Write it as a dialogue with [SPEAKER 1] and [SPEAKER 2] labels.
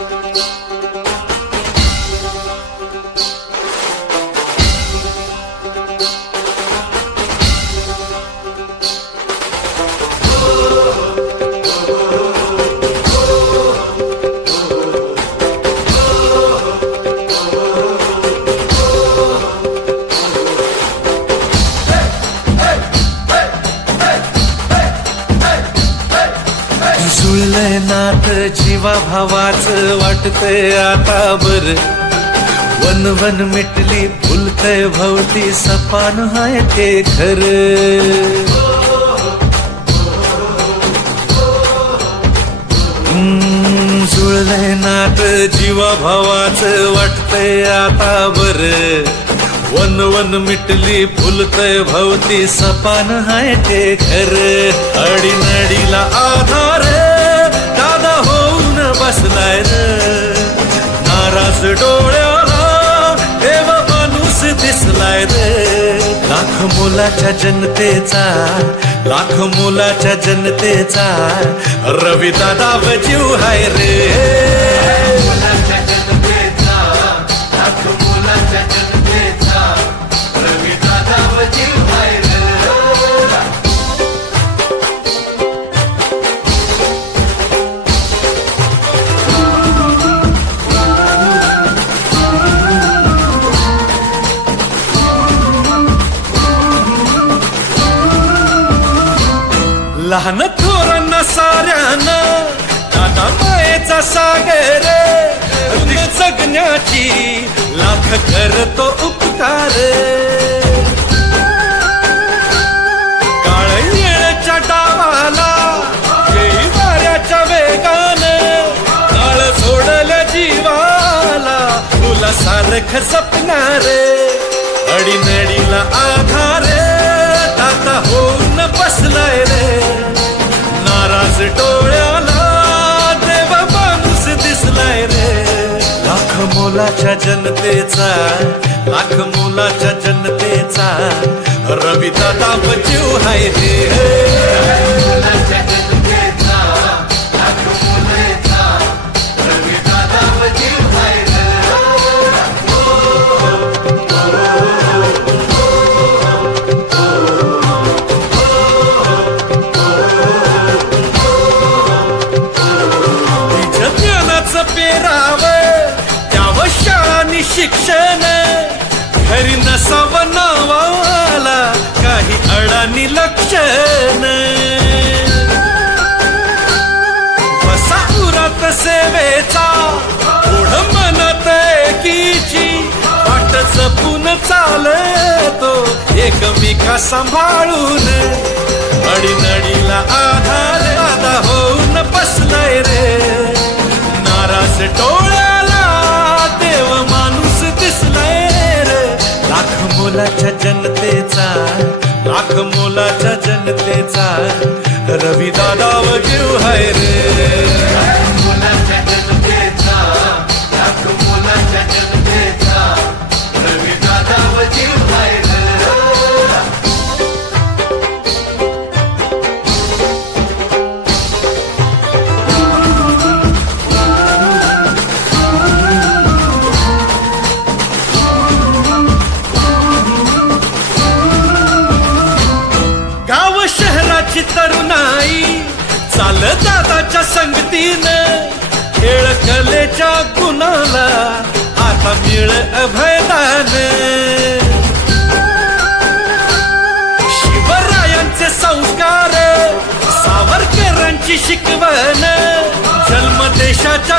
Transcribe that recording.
[SPEAKER 1] Música जुळलंय नात जीवा भावाच वाटतंय आता बर. वन वन मिटली फुलतय भवती सपान हाय ते खर. जुळलंय नात जीवा भावाच वाटतंय आता बर. वन वन मिटली फुलतय भवती सपान हाय ते घर अडीनडीला नाराज डोळ्याला देव माणूस दिसलाय रे. लाख मुलाच्या जनतेचा लाख मुलाच्या जनतेचा रवी दादा जीव हाय रे. लहान थोरांना साऱ्यांना दादा मायेचा सागर. दिन जगण्याची लाख करतो उपकार. काळ येळच्या डावाला येई वाऱ्याच्या वेगानं काळ सोडल्या जीवाला तुला सारख जपणार अडीनडीला आधार मोलाच्या जनतेचा लाख मोलाच्या जनतेचा रवी दादा जीव हाय रे चालतो एकमेका सांभाळून. अडीनडीला आधार आधा होऊन बसलाय रे. नाराज टोळाला देव माणूस दिसलाय रे. लाख मोलाच्या जनतेचा लाख मोलाच्या जनतेचा रवी दादा जीव हाय रे. शहराची तरुणाई चाल दादाच्या संगतीनं. खेळ कलेच्या गुणाला आता मिळ अभयदान. शिवरायांचे संस्कार सावरकरांची शिकवण जन्म देशाच्या